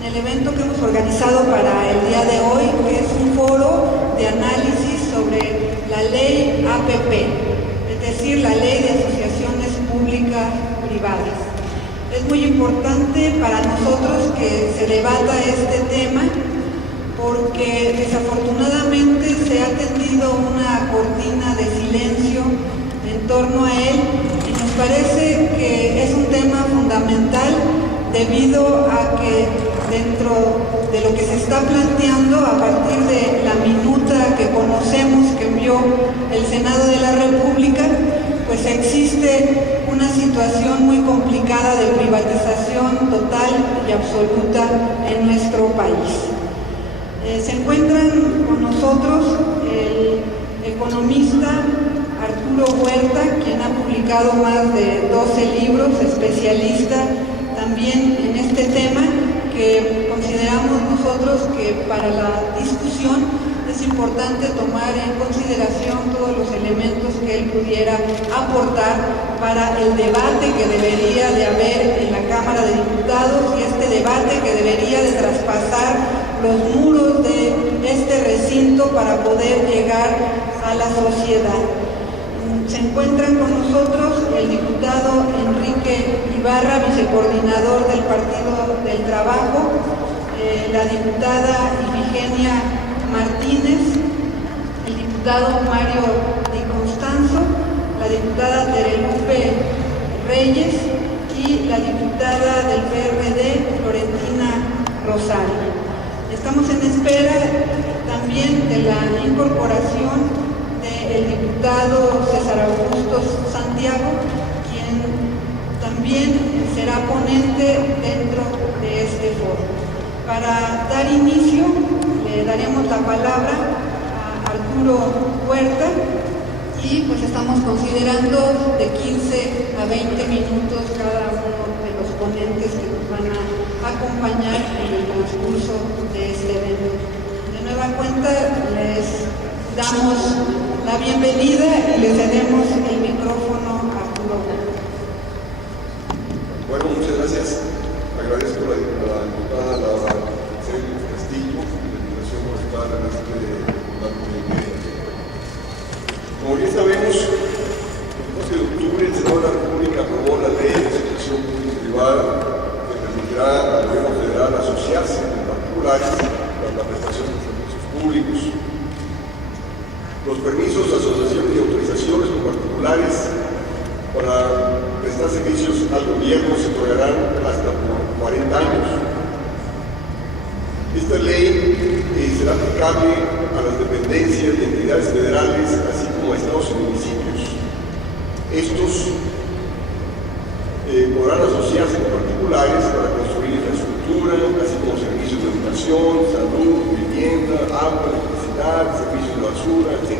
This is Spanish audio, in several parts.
en el evento que hemos organizado para el día de hoy, que es un foro de análisis sobre la ley APP, es decir, la ley de asociaciones públicas privadas. Es muy importante para nosotros que se debata este tema porque desafortunadamente se ha tendido una cortina de silencio en torno a él y nos parece que es un tema fundamental debido a que dentro de lo que se está planteando a partir de la minuta que conocemos que envió el Senado de la República, pues existe una situación muy complicada de privatización total y absoluta en nuestro país. Se encuentran con nosotros el economista Arturo Huerta, quien ha publicado más de 12 libros, especialista también en este tema, que consideramos nosotros que para la discusión es importante tomar en consideración todos los elementos que él pudiera aportar para el debate que debería de haber en la Cámara de Diputados y este debate que debería de traspasar los muros de este recinto para poder llegar a la sociedad. Se encuentran con nosotros el diputado Enrique Ibarra, vicecoordinador del Partido del Trabajo, la diputada Ifigenia Martínez, el diputado Mario Di Constanzo, la diputada Terelupe Reyes y la diputada del PRD, Florentina Rosario. Estamos en espera también de la incorporación del diputado César Augusto Santiago, quien también será ponente dentro de este foro. Para dar inicio, le daremos la palabra a Arturo Huerta y pues estamos considerando de 15 a 20 minutos cada uno de los ponentes que nos van a acompañar en el transcurso de este evento. De nueva cuenta les damos la bienvenida y le cedemos el micrófono a Arturo Huerta. Bueno, muchas gracias. Agradezco a la diputada Laura Castillo la invitación por estar en este debate. Como bien sabemos, el 12 de octubre el Senado de la República aprobó la ley de asociación público-privada que permitirá al gobierno federal asociarse con particulares para la prestación de servicios públicos. Los permisos, asociaciones y autorizaciones con particulares para prestar servicios al gobierno se otorgarán hasta por 40 años. Esta ley será aplicable a las dependencias de entidades federales, así como a estados y municipios. Estos podrán asociarse con particulares para construir infraestructura, así como servicios de educación, salud, vivienda, agua, electricidad, servicios de basura, etc.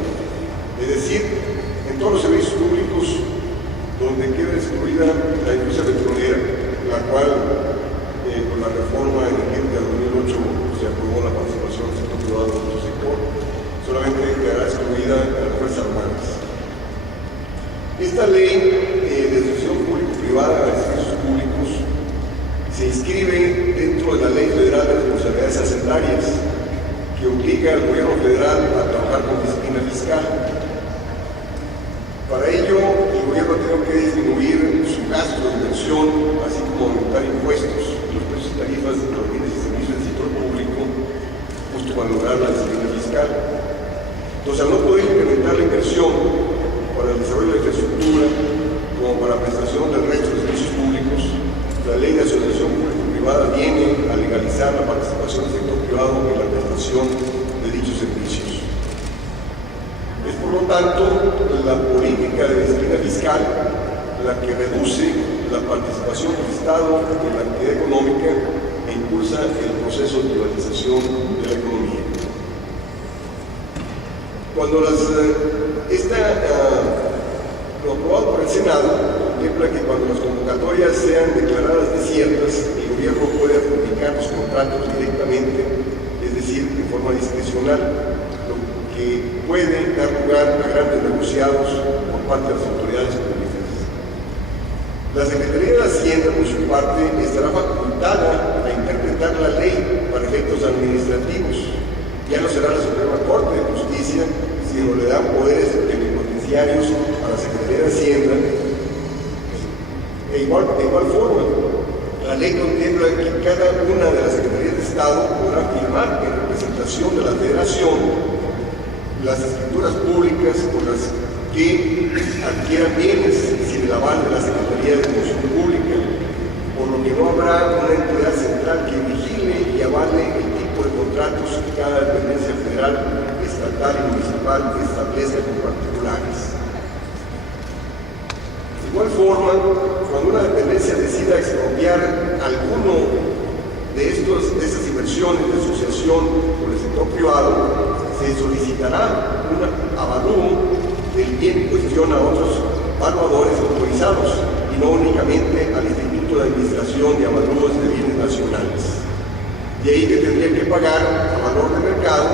Es decir, en todos los servicios públicos donde queda excluida la industria petrolera, la cual con la reforma energética de 2008 se aprobó la participación del sector privado en nuestro sector, solamente quedará excluida a las Fuerzas Armadas. Esta ley de asociación público-privada de servicios públicos se inscribe dentro de la Ley Federal de Responsabilidades Hacendarias, que obliga al gobierno federal a trabajar con disciplina fiscal. Para ello, el gobierno ha tenido que disminuir su gasto de inversión, así como aumentar impuestos, los precios y tarifas de los bienes y servicios del sector público, justo para lograr la disciplina fiscal. Entonces, al no poder incrementar la inversión para el desarrollo de la infraestructura, como para la prestación del resto de servicios públicos, la ley de asociación público-privada viene a legalizar la participación del sector privado en la prestación de dichos servicios. Es por lo tanto la política de disciplina fiscal la que reduce la participación del Estado en la actividad económica e impulsa el proceso de privatización de la economía. Cuando lo aprobado por el Senado contempla que cuando las convocatorias sean declaradas desiertas, el gobierno puede adjudicar los contratos directamente, es decir, de forma discrecional, lo que puede dar lugar a grandes negociados por parte de las autoridades públicas. La Secretaría de Hacienda, por su parte, estará facultada a interpretar la ley legislativos. Ya no será la Suprema Corte de Justicia, sino le dan poderes plenipotenciarios a la Secretaría de Hacienda. De igual forma, la ley contempla que cada una de las Secretarías de Estado podrá firmar en representación de la Federación las escrituras públicas por las que adquieran bienes sin el aval de la Secretaría de Función Pública, por lo que no habrá una entidad central que vigile y avale el tipo de contratos que cada dependencia federal, estatal y municipal establezca con particulares. De igual forma, cuando una dependencia decida expropiar alguno de estas inversiones de asociación con el sector privado, se solicitará un avalúo del bien en cuestión a otros evaluadores autorizados y no únicamente al Instituto de Administración de Avalúos de Bienes Nacionales. De ahí que tendrían que pagar a valor de mercado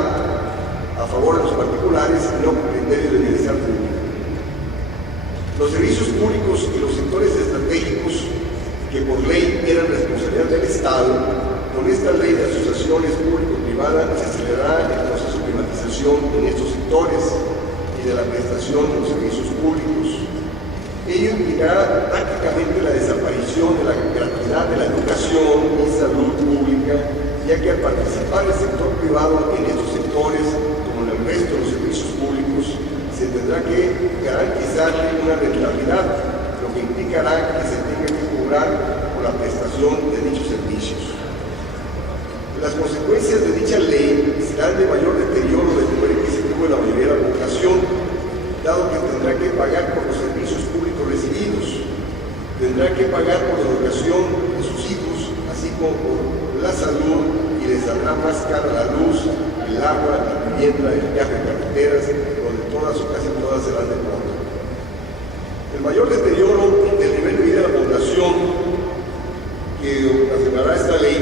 a favor de los particulares y no con criterios de bienestar público. Los servicios públicos y los sectores estratégicos que por ley eran responsabilidad del Estado, con esta ley de asociaciones público-privadas se acelerará el proceso de privatización en estos sectores y de la prestación de los servicios públicos. Ello implicará prácticamente la desaparición de la gratuidad de la educación y salud pública, ya que al participar el sector privado en estos sectores, como en el resto de los servicios públicos, se tendrá que garantizar una rentabilidad, lo que implicará que se tenga que cobrar por la prestación de dichos servicios. Las consecuencias de dicha ley serán de mayor deterioro del poder adquisitivo de la mayoría de la población, dado que tendrá que pagar por los servicios públicos recibidos, tendrá que pagar por la educación de sus hijos, así como por la salud, y les saldrá más cara la luz, el agua, la vivienda, el viaje de carreteras, donde todas o casi todas serán de costo. El mayor deterioro del nivel de vida de la población que ocasionará esta ley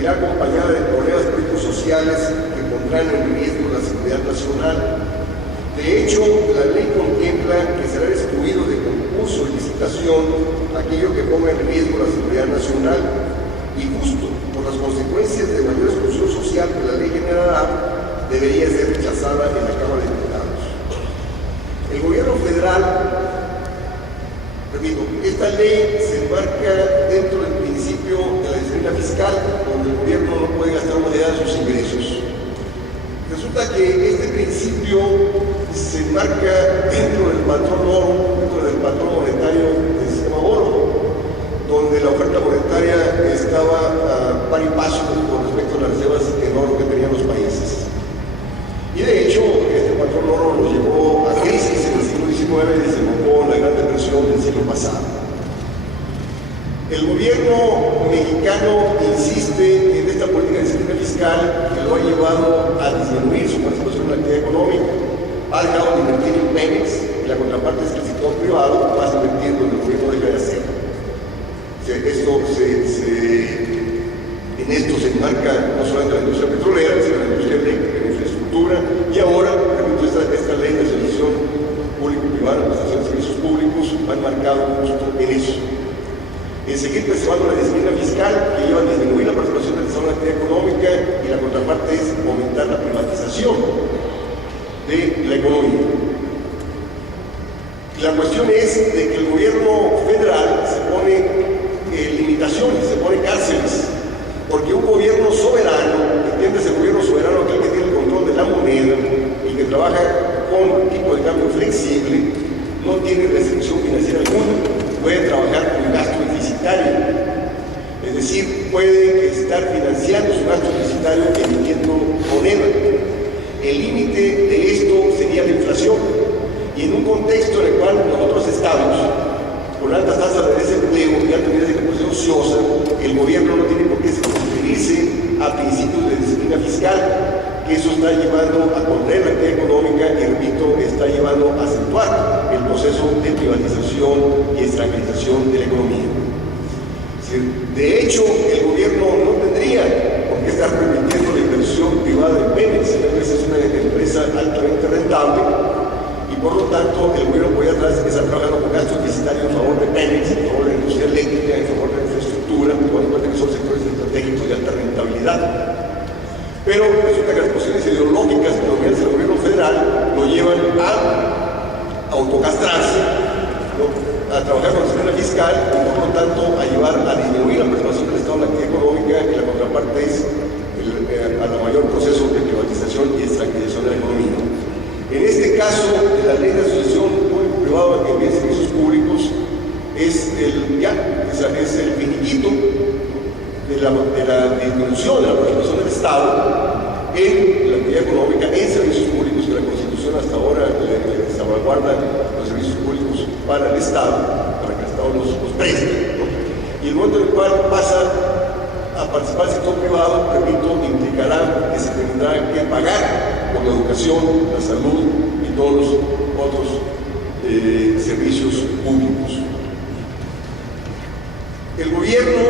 irá acompañada de problemas políticos sociales que pondrán en riesgo la seguridad nacional. De hecho, la ley contempla que será excluido de concurso y licitación aquello que ponga en riesgo la seguridad nacional, y justo por las consecuencias de mayor exclusión social que la ley generará, debería ser rechazada en la Cámara de Diputados. El gobierno federal, repito, esta ley se enmarca dentro del principio de la disciplina fiscal, donde el gobierno no puede gastar moneda de sus ingresos. Resulta que este principio se enmarca dentro del patrón oro, dentro del patrón monetario del sistema oro, donde la oferta monetaria estaba a par y paso con respecto a las reservas en oro que tenían los países. Y de hecho, este patrón oro nos llevó a crisis en el siglo XIX y desembocó en la Gran Depresión del siglo pasado. El gobierno mexicano insiste en esta política de disciplina fiscal que lo ha llevado a disminuir su participación en la actividad económica. Ha dejado de invertir en Pemex, y la contraparte es que el sector privado va a invertir donde el gobierno deja de hacer. En esto se enmarca no solamente la industria petrolera, sino la industria eléctrica, la infraestructura, y ahora, repito, esta ley de asociación público-privada, prestación de servicios públicos, va enmarcado justo en eso. En seguir preservando la disciplina fiscal, que lleva a disminuir la participación del Estado en la actividad económica, y la contraparte es aumentar la privatización de la economía. La cuestión es de que el gobierno federal se pone limitaciones, se pone cárceles, porque un gobierno soberano, entiendes, el gobierno soberano aquel que tiene el control de la moneda y que trabaja con un tipo de cambio flexible, no tiene restricción financiera alguna, puede trabajar con gasto deficitario, es decir, puede estar financiando su gasto deficitario emitiendo moneda. El límite de esto sería la inflación, y en un contexto en el cual nosotros estamos con altas tasas de desempleo y altas niveles de capacidad ociosa, el gobierno no tiene por qué circunscribirse a principios de disciplina fiscal, que eso está llevando a contraer la actividad económica y, repito, está llevando a acentuar el proceso de privatización y extranjerización de la economía. De hecho, el gobierno no tendría por qué estar permitiendo la inversión privada en Pemex. Pemex es una empresa altamente rentable, y por lo tanto el gobierno podría estar trabajando con gastos deficitarios en favor de Pemex, en favor de la industria eléctrica, en favor de la infraestructura, tomando en cuenta que son sectores estratégicos de alta rentabilidad. Pero resulta que las posiciones ideológicas predominantes del gobierno federal lo llevan a autocastrarse, ¿no?, a trabajar con la disciplina fiscal y por lo tanto a llevar a disminuir la participación del Estado en la actividad económica, y la contraparte es a la mayor proceso de privatización y extranjerización de la economía. En este caso, la ley de asociación público-privada en bienes y servicios públicos es el finiquito de la disminución de la participación del Estado en la actividad económica en servicios públicos, que la Constitución hasta ahora le salvaguarda los servicios públicos para el Estado, para que el Estado los preste, ¿no? Y el momento en el cual pasa a participar el sector privado, repito, implicará que se tendrá que pagar por la educación, la salud y todos los otros servicios públicos. El gobierno,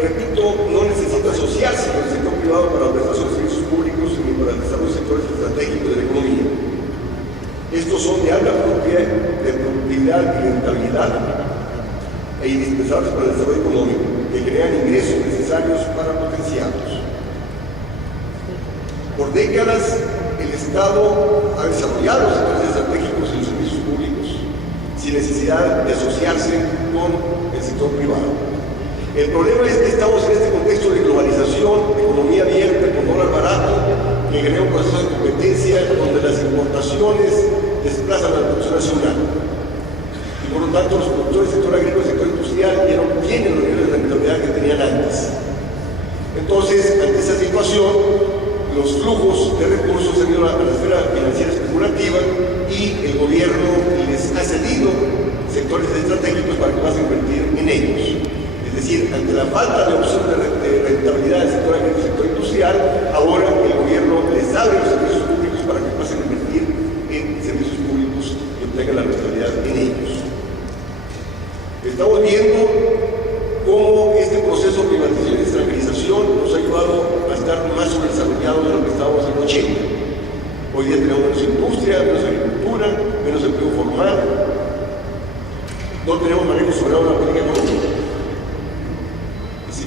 repito, no necesita asociarse con el sector privado para la prestación de servicios públicos ni para el desarrollo de sectores estratégicos de la economía. Estos son de alta productividad y rentabilidad e indispensables para el desarrollo económico, que crean ingresos necesarios para potenciarlos. Por décadas, el Estado ha desarrollado los sectores estratégicos y los servicios públicos sin necesidad de asociarse con el sector privado. El problema es que estamos en este contexto de globalización, de economía abierta, con dólar barato, que genera un proceso de competencia donde las importaciones desplazan a la producción nacional. Y por lo tanto, los productores del sector agrícola y del sector industrial ya no tienen los niveles de rentabilidad que tenían antes. Entonces, ante esa situación, los flujos de recursos se han ido a la esfera financiera especulativa y el gobierno les ha cedido sectores estratégicos para que pasen a invertir en ellos. Es decir, ante la falta de opción de rentabilidad del sector agrícola y del sector industrial, ahora el gobierno les abre los servicios públicos para que pasen a invertir en servicios públicos que obtengan la rentabilidad en ellos. Estamos viendo cómo este proceso de privatización y extranjerización nos ha ayudado a estar más sobredesarrollados de lo que estábamos en los 80. Hoy día tenemos menos industria, menos agricultura, menos empleo formal, no tenemos manejo soberano de la política económica.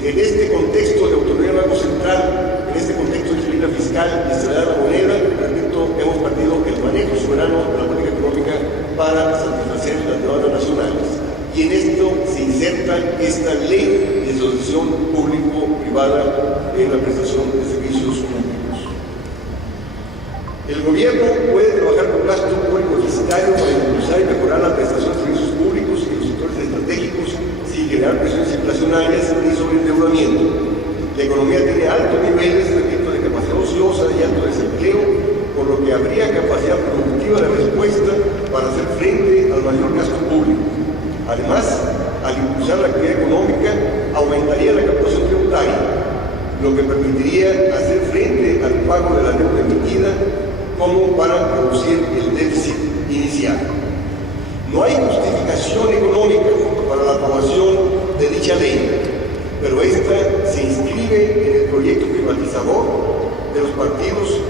En este contexto de autonomía del Banco Central, en este contexto de disciplina fiscal y estabilidad de la moneda, repito, hemos partido el manejo soberano de la política económica para satisfacer las demandas nacionales. Y en esto se inserta esta ley de asociación público-privada en la prestación de servicios públicos. El gobierno puede trabajar con gasto público deficitario para impulsar y mejorar la prestación de servicios públicos y los sectores estratégicos sin generar presiones inflacionarias ni sobreendeudamiento. La economía tiene altos niveles, repito, de capacidad ociosa y alto desempleo, por lo que habría capacidad productiva de respuesta para hacer frente al mayor gasto público. Además, al impulsar la actividad económica, aumentaría la captación tributaria, lo que permitiría hacer frente al pago de la deuda emitida como para reducir el déficit inicial. No hay justificación económica para la aprobación de dicha ley, pero esta se inscribe en el proyecto privatizador de los partidos